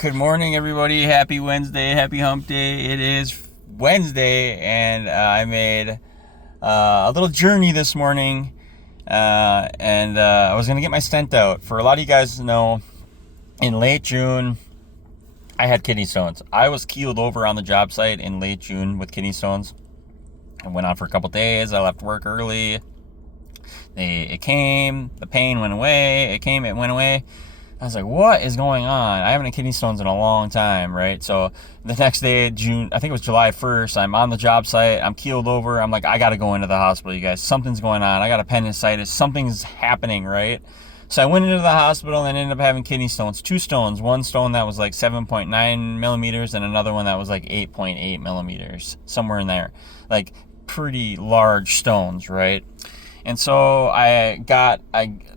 Good morning, everybody. Happy Wednesday. Happy hump day. It is Wednesday, and I made a little journey this morning, and I was going to get my stent out. For a lot of you guys to know, in late June, I had kidney stones. I was keeled over on the job site in late June with kidney stones. I went on for a couple days. I left work early. It came. The pain went away. It came. It went away. I was like, what is going on? I haven't had kidney stones in a long time, right? So the next day, I think it was July 1st, I'm on the job site. I'm keeled over. I'm like, I got to go into the hospital, you guys. Something's going on. I got appendicitis. Something's happening, right? So I went into the hospital and ended up having kidney stones. Two stones. One stone that was like 7.9 millimeters and another one that was like 8.8 millimeters. Somewhere in there. Like pretty large stones, right? And so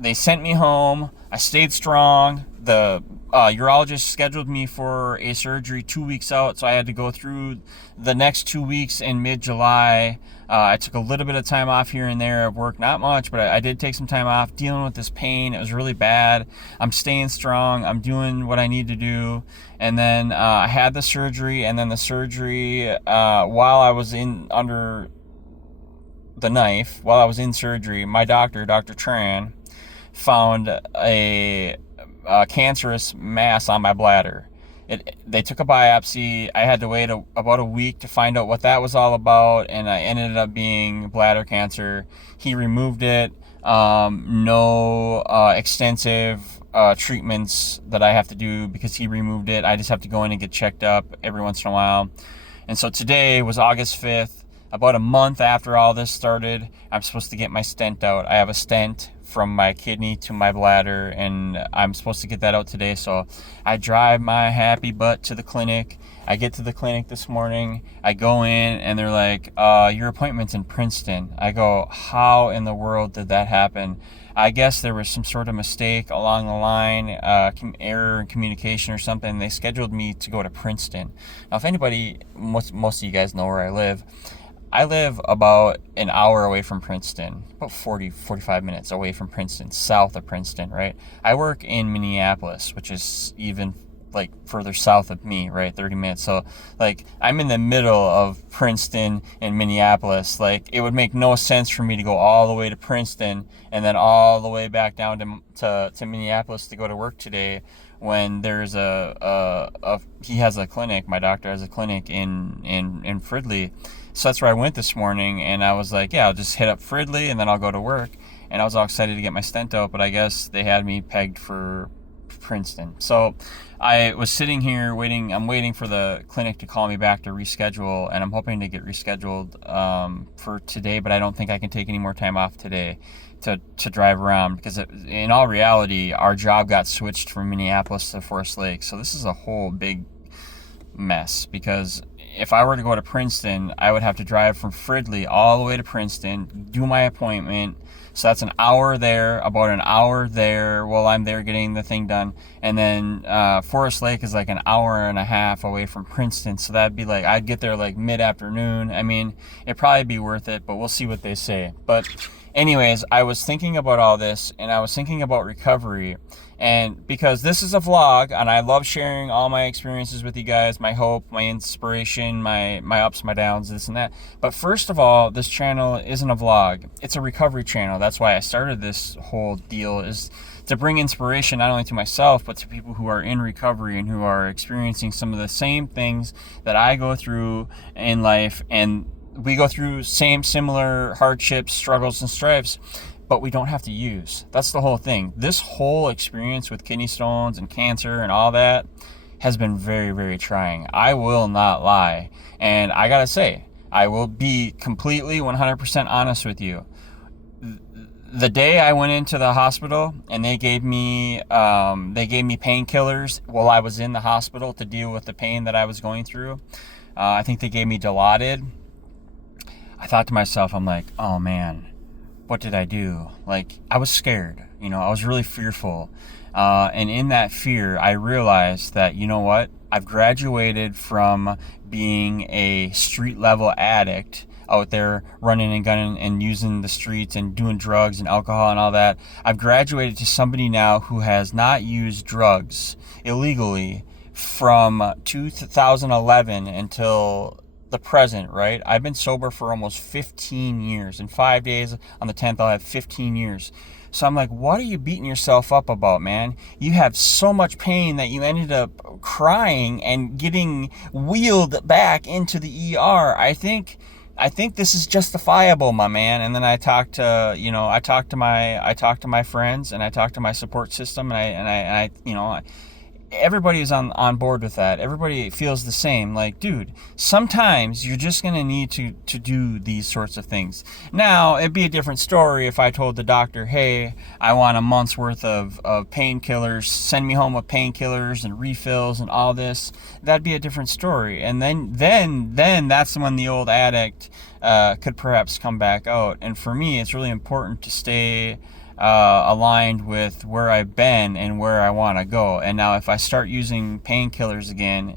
they sent me home. I stayed strong. The urologist scheduled me for a surgery 2 weeks out, so I had to go through the next 2 weeks in mid-July. I took a little bit of time off here and there of work, not much, but I did take some time off dealing with this pain. It was really bad. I'm staying strong. I'm doing what I need to do. And then I had the surgery, and then the surgery, while I was under the knife, while I was in surgery, my doctor, Dr. Tran, found a cancerous mass on my bladder. They took a biopsy. I had to wait about a week to find out what that was all about, and I ended up being bladder cancer. He removed it. No extensive treatments that I have to do because he removed it. I just have to go in and get checked up every once in a while. And so today was August 5th. About a month after all this started, I'm supposed to get my stent out. I have a stent from my kidney to my bladder, and I'm supposed to get that out today. So I drive my happy butt to the clinic. I get to the clinic this morning. I go in, and they're like, your appointment's in Princeton. I go, how in the world did that happen? I guess there was some sort of mistake along the line, error in communication or something. They scheduled me to go to Princeton. Now, if anybody, most of you guys know where I live about an hour away from Princeton, about 45 minutes away from Princeton, south of Princeton, right? I work in Minneapolis, which is even like further south of me, right? 30 minutes. So like I'm in the middle of Princeton and Minneapolis. Like it would make no sense for me to go all the way to Princeton and then all the way back down to Minneapolis to go to work today when there's he has a clinic, my doctor has a clinic in Fridley. So that's where I went this morning, and I was like, yeah, I'll just hit up Fridley and then I'll go to work. And I was all excited to get my stent out, but I guess they had me pegged for Princeton. So I was sitting here waiting. I'm waiting for the clinic to call me back to reschedule, and I'm hoping to get rescheduled for today, but I don't think I can take any more time off today to drive around because in all reality, our job got switched from Minneapolis to Forest Lake. So this is a whole big mess because if I were to go to Princeton, I would have to drive from Fridley all the way to Princeton, do my appointment. So that's an hour there, about an hour there while I'm there getting the thing done. And then Forest Lake is like an hour and a half away from Princeton. So that'd be like, I'd get there like mid-afternoon. I mean, it'd probably be worth it, but we'll see what they say. But anyways, I was thinking about all this, and I was thinking about recovery. And because this is a vlog, and I love sharing all my experiences with you guys, my hope, my inspiration, my ups, my downs, this and that. But first of all, this channel isn't a vlog. It's a recovery channel. That's why I started this whole deal, is to bring inspiration not only to myself, but to people who are in recovery and who are experiencing some of the same things that I go through in life. And we go through similar hardships, struggles, and strifes, but we don't have to use. That's the whole thing. This whole experience with kidney stones and cancer and all that has been very, very trying. I will not lie. And I gotta say, I will be completely 100% honest with you. The day I went into the hospital and they gave me painkillers while I was in the hospital to deal with the pain that I was going through. I think they gave me Dilaudid. I thought to myself, I'm like, oh man, what did I do? Like, I was scared, I was really fearful. And in that fear, I realized that, you know what? I've graduated from being a street level addict out there running and gunning and using the streets and doing drugs and alcohol and all that. I've graduated to somebody now who has not used drugs illegally from 2011 until the present, right? I've been sober for almost 15 years. In 5 days, on the 10th, I'll have 15 years. So I'm like, what are you beating yourself up about, man? You have so much pain that you ended up crying and getting wheeled back into the ER. I think this is justifiable, my man. And then I talked to my friends, and I talked to my support system, and everybody's on board with that. Everybody feels the same. Like, dude, sometimes you're just going to need to do these sorts of things. Now, it'd be a different story if I told the doctor, hey, I want a month's worth of painkillers, send me home with painkillers and refills and all this. That'd be a different story. And then that's when the old addict could perhaps come back out. And for me, it's really important to stay aligned with where I've been and where I want to go. And now if I start using painkillers again,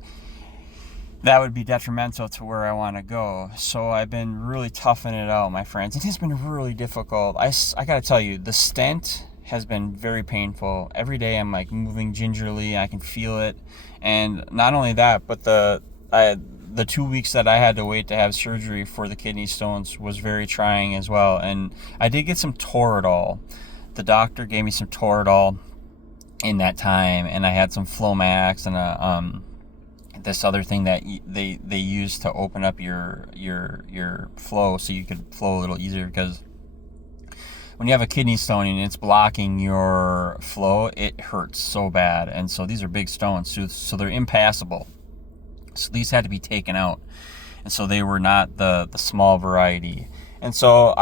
that would be detrimental to where I want to go. So I've been really toughing it out, my friends. It has been really difficult. I got to tell you, the stent has been very painful. Every day I'm like moving gingerly. I can feel it. And not only that, but the 2 weeks that I had to wait to have surgery for the kidney stones was very trying as well. And I did get some Toradol. The doctor gave me some Toradol in that time, and I had some Flomax and this other thing that they use to open up your flow so you could flow a little easier, because when you have a kidney stone and it's blocking your flow, it hurts so bad. And so these are big stones, so they're impassable. So these had to be taken out, and so they were not the small variety. And so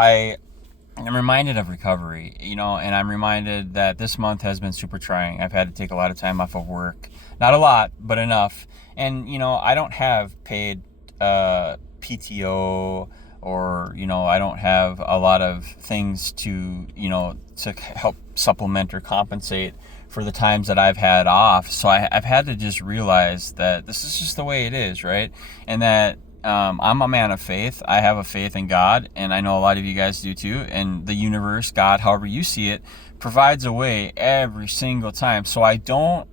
I'm reminded of recovery, and I'm reminded that this month has been super trying. I've had to take a lot of time off of work. Not a lot, but enough. And, I don't have paid PTO, or, I don't have a lot of things to help supplement or compensate for the times that I've had off. So I've had to just realize that this is just the way it is, right? And that I'm a man of faith. I have a faith in God, and I know a lot of you guys do too. And the universe, God, however you see it, provides a way every single time. So I don't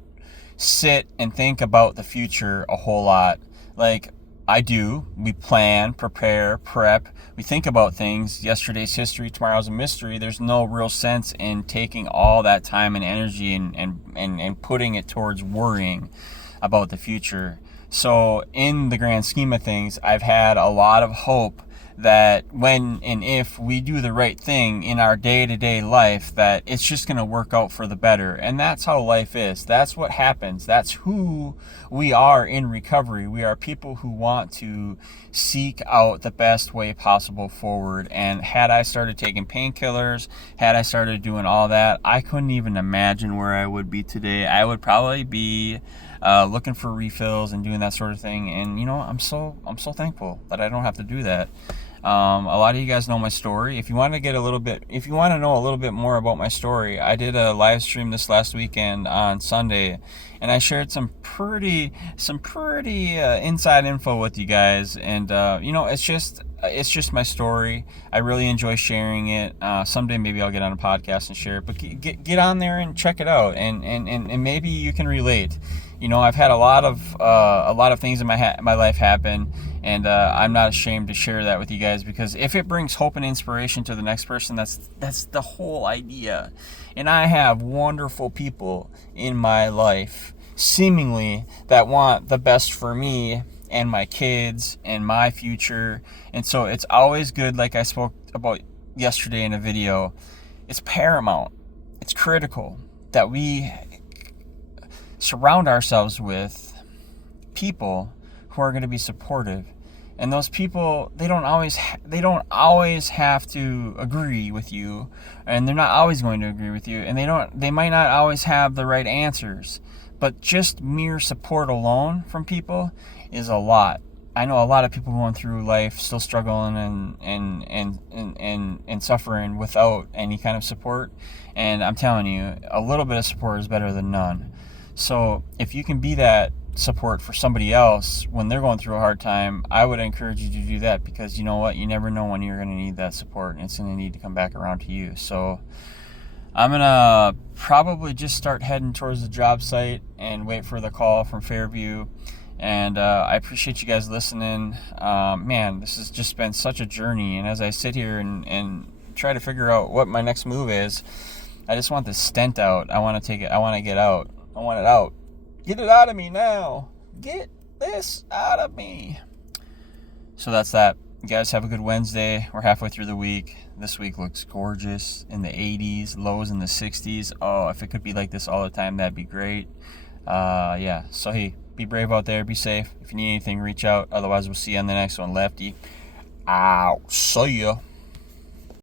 sit and think about the future a whole lot. Like I do. We plan, prepare, prep. We think about things. Yesterday's history, tomorrow's a mystery. There's no real sense in taking all that time and energy and putting it towards worrying about the future. So in the grand scheme of things, I've had a lot of hope that when and if we do the right thing in our day-to-day life, that it's just going to work out for the better. And that's how life is. That's what happens. That's who we are in recovery. We are people who want to seek out the best way possible forward. And had I started taking painkillers, had I started doing all that, I couldn't even imagine where I would be today. I would probably be looking for refills and doing that sort of thing. And I'm so thankful that I don't have to do that. A lot of you guys know my story. If you want to know a little bit more about my story, I did a live stream this last weekend on Sunday, and I shared some pretty inside info with you guys. And it's just my story. I really enjoy sharing it. Someday maybe I'll get on a podcast and share it. But get on there and check it out, and maybe you can relate. I've had a lot of things in my life happen, and I'm not ashamed to share that with you guys, because if it brings hope and inspiration to the next person, that's the whole idea. And I have wonderful people in my life, seemingly, that want the best for me and my kids and my future. And so it's always good, like I spoke about yesterday in a video, it's paramount, it's critical that we surround ourselves with people who are going to be supportive. And those people, they don't always have to agree with you, and they're not always going to agree with you, and they might not always have the right answers, but just mere support alone from people is a lot. I know a lot of people going through life still struggling and suffering without any kind of support, and I'm telling you, a little bit of support is better than none. So if you can be that support for somebody else when they're going through a hard time, I would encourage you to do that, because you know what? You never know when you're going to need that support, and it's going to need to come back around to you. So I'm gonna probably just start heading towards the job site and wait for the call from Fairview. And I appreciate you guys listening. Man, this has just been such a journey. And as I sit here and try to figure out what my next move is, I just want this stent out. I want to take it. I want to get out. I want it out. Get it out of me now. Get this out of me. So that's that. You guys have a good Wednesday. We're halfway through the week. This week looks gorgeous, in the 80s, lows in the 60s. Oh, if it could be like this all the time, that'd be great. Yeah. So hey, be brave out there. Be safe. If you need anything, reach out. Otherwise, we'll see you on the next one. Lefty. Ow. See ya.